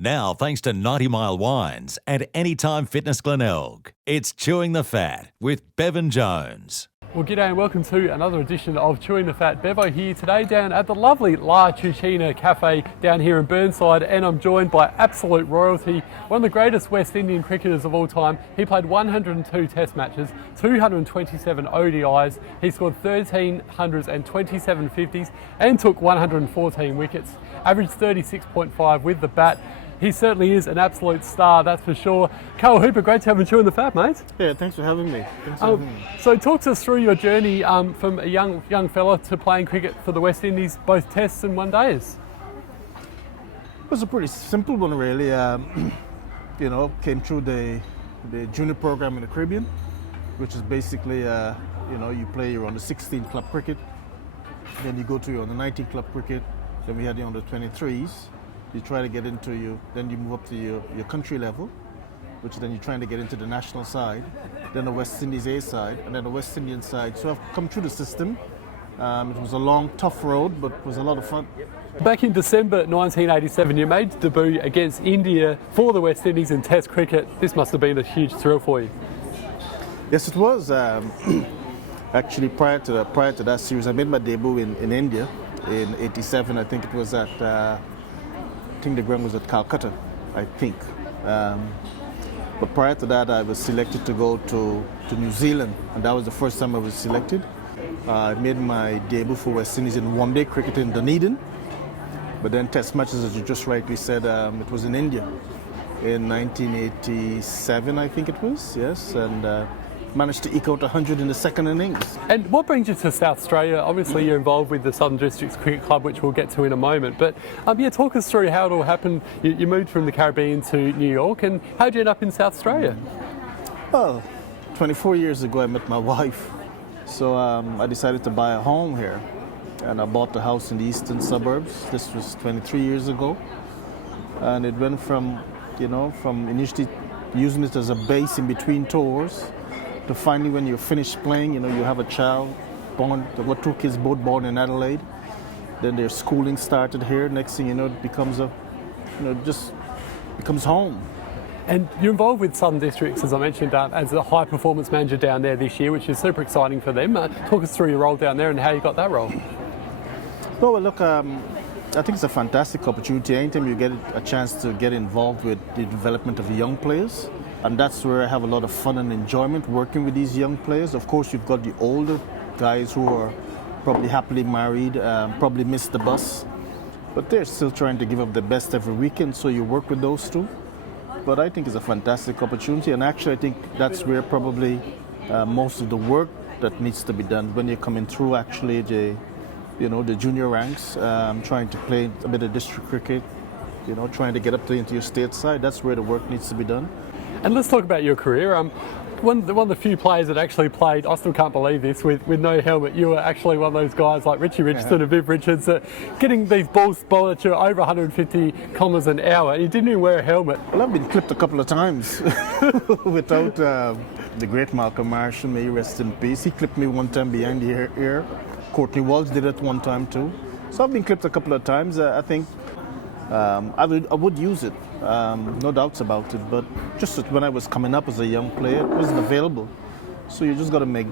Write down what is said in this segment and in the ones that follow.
Now, thanks to 90 Mile Wines and Anytime Fitness Glenelg, it's Chewing the Fat with Bevan Jones. Well, g'day and welcome to another edition of Chewing the Fat. Bevo here today down at the lovely Lara Cafe down here in Burnside, and I'm joined by absolute royalty, one of the greatest West Indian cricketers of all time. He played 102 test matches, 227 ODIs, he scored 13 hundreds and 27 50s and took 114 wickets, averaged 36.5 with the bat. He certainly is an absolute star, that's for sure. Carl Hooper, great to have you chewing the fat, mate. Yeah, thanks for having me. So talk to us through your journey from a young fella to playing cricket for the West Indies, both tests and one days. It was a pretty simple one, really. Came through the junior program in the Caribbean, which is basically, you play your under 16 club cricket, then you go to your under 19 club cricket, then we had the under 23s. You try to get into then you move up to your country level, which then you're trying to get into the national side, then the West Indies A side, and then the West Indian side. So I've come through the system. It was a long, tough road, but it was a lot of fun. Back in December 1987, you made your debut against India for the West Indies in Test cricket. This must have been a huge thrill for you. Yes, it was. Actually, prior to that series, I made my debut in India in '87. I think it was at. I think the ground was at Calcutta, I think. But prior to that, I was selected to go to New Zealand, and that was the first time I was selected. I made my debut for West Indies in one-day cricket in Dunedin, but then test matches, as you just rightly said, it was in India in 1987, I think it was, yes, and managed to eke out 100 in the second innings. And what brings you to South Australia? Obviously you're involved with the Southern Districts Cricket Club, which we'll get to in a moment, but talk us through how it all happened. You moved from the Caribbean to New York, and how did you end up in South Australia? Well, 24 years ago I met my wife, so I decided to buy a home here, and I bought the house in the eastern suburbs. This was 23 years ago, and it went from initially using it as a base in between tours, to finally when you're finished playing, you have a child born. I've got two kids, both born in Adelaide. Then their schooling started here. Next thing you know, it becomes becomes home. And you're involved with Southern Districts, as I mentioned, as a high performance manager down there this year, which is super exciting for them. Talk us through your role down there and how you got that role. Well, look, I think it's a fantastic opportunity. Anytime you get a chance to get involved with the development of young players, and that's where I have a lot of fun and enjoyment working with these young players. Of course, you've got the older guys who are probably happily married, probably missed the bus, but they're still trying to give up their best every weekend, so you work with those two. But I think it's a fantastic opportunity, and actually I think that's where probably most of the work that needs to be done when you're coming through actually the junior ranks, trying to play a bit of district cricket, trying to get up into your state side. That's where the work needs to be done. And let's talk about your career. One of the few players that actually played, I still can't believe this, with no helmet. You were actually one of those guys like Richie Richardson and Viv Richards that getting these balls bowled at you over 150 kilometres an hour. You didn't even wear a helmet. Well, I've been clipped a couple of times without the great Malcolm Marshall, may he rest in peace. He clipped me one time behind the ear. Courtney Walsh did it one time too. So I've been clipped a couple of times. I think I would use it, no doubts about it. But just when I was coming up as a young player, it wasn't available. So you just got to make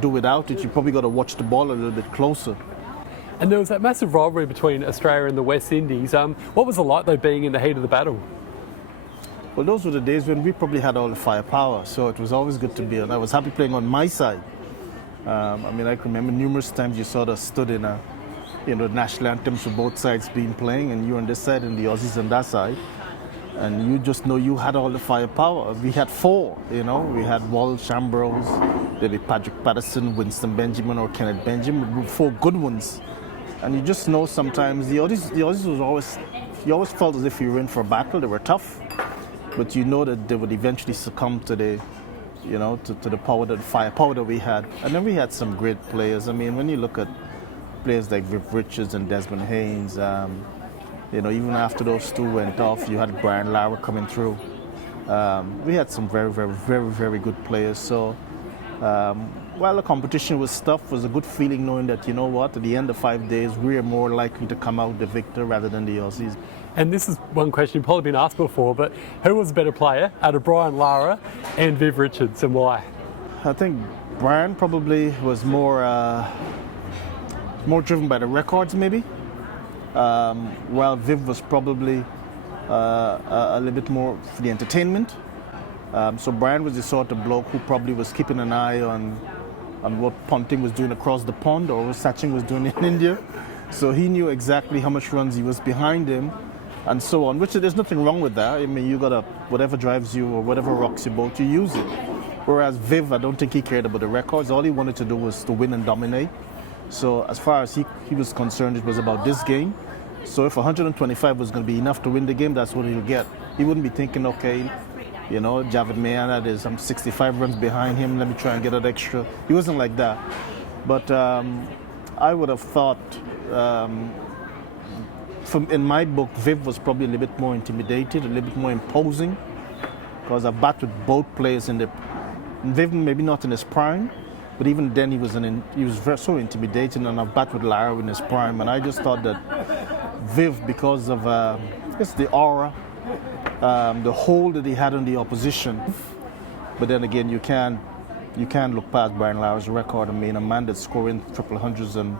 do without it. You probably got to watch the ball a little bit closer. And there was that massive rivalry between Australia and the West Indies. What was it like though, being in the heat of the battle? Well, those were the days when we probably had all the firepower. So it was always good to be on. I was happy playing on my side. I can remember numerous times you sort of stood in national anthems for both sides being playing, and you on this side and the Aussies on that side, and you just know you had all the firepower. We had four, we had Walsh, Ambrose, maybe Patrick Patterson, Winston Benjamin or Kenneth Benjamin, four good ones. And you just know sometimes the Aussies was always, you always felt as if you were in for a battle. They were tough, but you know that they would eventually succumb to the to the firepower that we had. And then we had some great players. When you look at players like Viv Richards and Desmond Haynes, even after those two went off, you had Brian Lara coming through. We had some very, very, very, very good players. So while the competition was tough, it was a good feeling knowing that, at the end of 5 days, we are more likely to come out the victor rather than the Aussies. And this is one question you've probably been asked before, but who was a better player out of Brian Lara and Viv Richards, and why? I think Brian probably was more driven by the records, maybe, while Viv was probably a little bit more for the entertainment. So Brian was the sort of bloke who probably was keeping an eye on what Ponting was doing across the pond or what Sachin was doing in India. So he knew exactly how much runs he was behind him and so on, which there's nothing wrong with that. I mean, you got to, whatever drives you or whatever rocks your boat, you use it. Whereas Viv, I don't think he cared about the records. All he wanted to do was to win and dominate. So as far as he was concerned, it was about this game. So if 125 was going to be enough to win the game, that's what he'll get. He wouldn't be thinking, okay, you know, Javed Mian, I'm 65 runs behind him, let me try and get that extra. He wasn't like that. But I would have thought, in my book, Viv was probably a little bit more intimidated, a little bit more imposing, because I've batted with both players in the... Viv maybe not in his prime, but even then he was so intimidating, and I've batted with Lara in his prime, and I just thought that Viv, because of just the aura, the hold that he had on the opposition. But then again, you can't look past Brian Lara's record. I mean, a man that's scoring triple hundreds and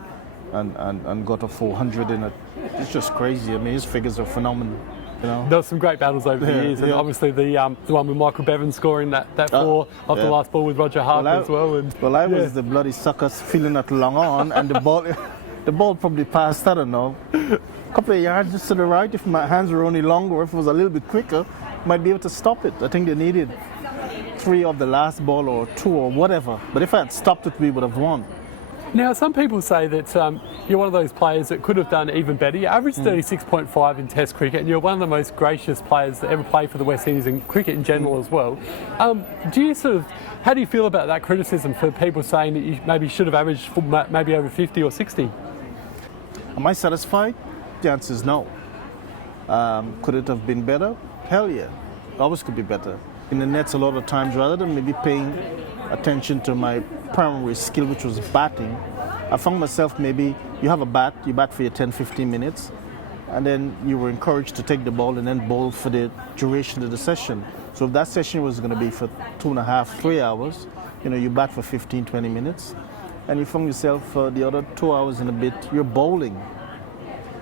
got a 400 in it. It's just crazy. I mean, his figures are phenomenal. You know? There were some great battles over the years, and obviously the one with Michael Bevan scoring that four off the last ball with Roger Harper as well. And, I was the bloody suckers feeling that long on, and the ball probably passed, I don't know, a couple of yards just to the right. If my hands were only longer, or if it was a little bit quicker, might be able to stop it. I think they needed 3 of the last ball or 2 or whatever. But if I had stopped it, we would have won. Now, some people say that you're one of those players that could have done even better. You averaged 36.5 in Test cricket, and you're one of the most gracious players that ever played for the West Indies and cricket in general as well. How do you feel about that criticism for people saying that you maybe should have averaged maybe over 50 or 60? Am I satisfied? The answer is no. Could it have been better? Hell yeah. Always could be better. In the nets a lot of times, rather than maybe paying attention to my primary skill, which was batting, I found myself maybe you have a bat, you bat for your 10-15 minutes, and then you were encouraged to take the ball and then bowl for the duration of the session. So if that session was going to be for 2.5, 3 hours, you bat for 15-20 minutes, and you found yourself the other 2 hours and a bit, you're bowling.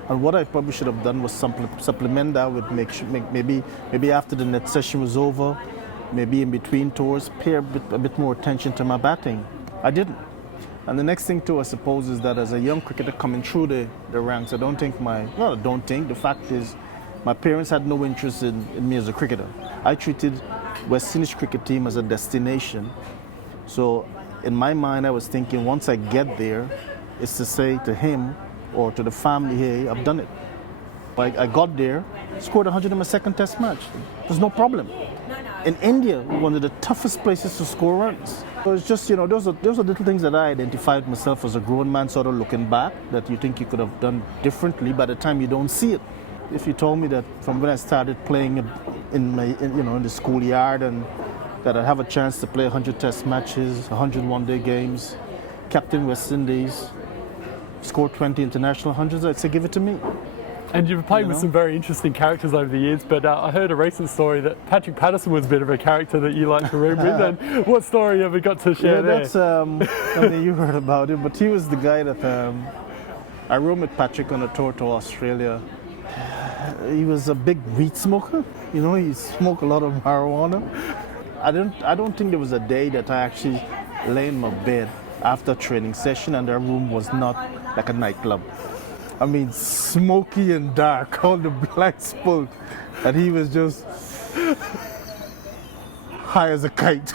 And what I probably should have done was supplement that with maybe after the net session was over, maybe in between tours, pay a bit more attention to my batting. I didn't. And the next thing too, I suppose, is that as a young cricketer coming through the ranks, the fact is, my parents had no interest in me as a cricketer. I treated West Indies cricket team as a destination. So in my mind, I was thinking, once I get there, it's to say to him or to the family, hey, I've done it. I got there, scored 100 in my second Test match. There's no problem. In India, one of the toughest places to score runs. So it's just, those are little things that I identified myself as a grown man, sort of looking back, that you think you could have done differently by the time you don't see it. If you told me that from when I started playing in the schoolyard, and that I'd have a chance to play 100 Test matches, 100 one-day games, captain West Indies, score 20 international hundreds, I'd say give it to me. And you've played with some very interesting characters over the years, but I heard a recent story that Patrick Patterson was a bit of a character that you like to room with. And what story have we got to share there? That's, you heard about it, but he was the guy that I roomed with Patrick on a tour to Australia. He was a big weed smoker. He smoked a lot of marijuana. I don't think there was a day that I actually lay in my bed after a training session and their room was not like a nightclub. I mean, smoky and dark, all the lights pulled, and he was just high as a kite.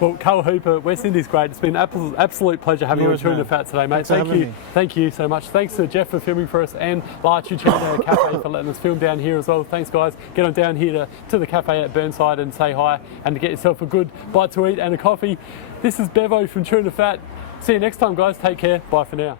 Well, Carl Hooper, West Indies great. It's been an absolute pleasure having you on Chewing the Fat today, mate. Thank you. Thank you so much. Thanks to Jeff for filming for us, and Lara Cafe for letting us film down here as well. Thanks, guys. Get on down here to the cafe at Burnside and say hi, and to get yourself a good bite to eat and a coffee. This is Bevo from Chewing the Fat. See you next time, guys. Take care. Bye for now.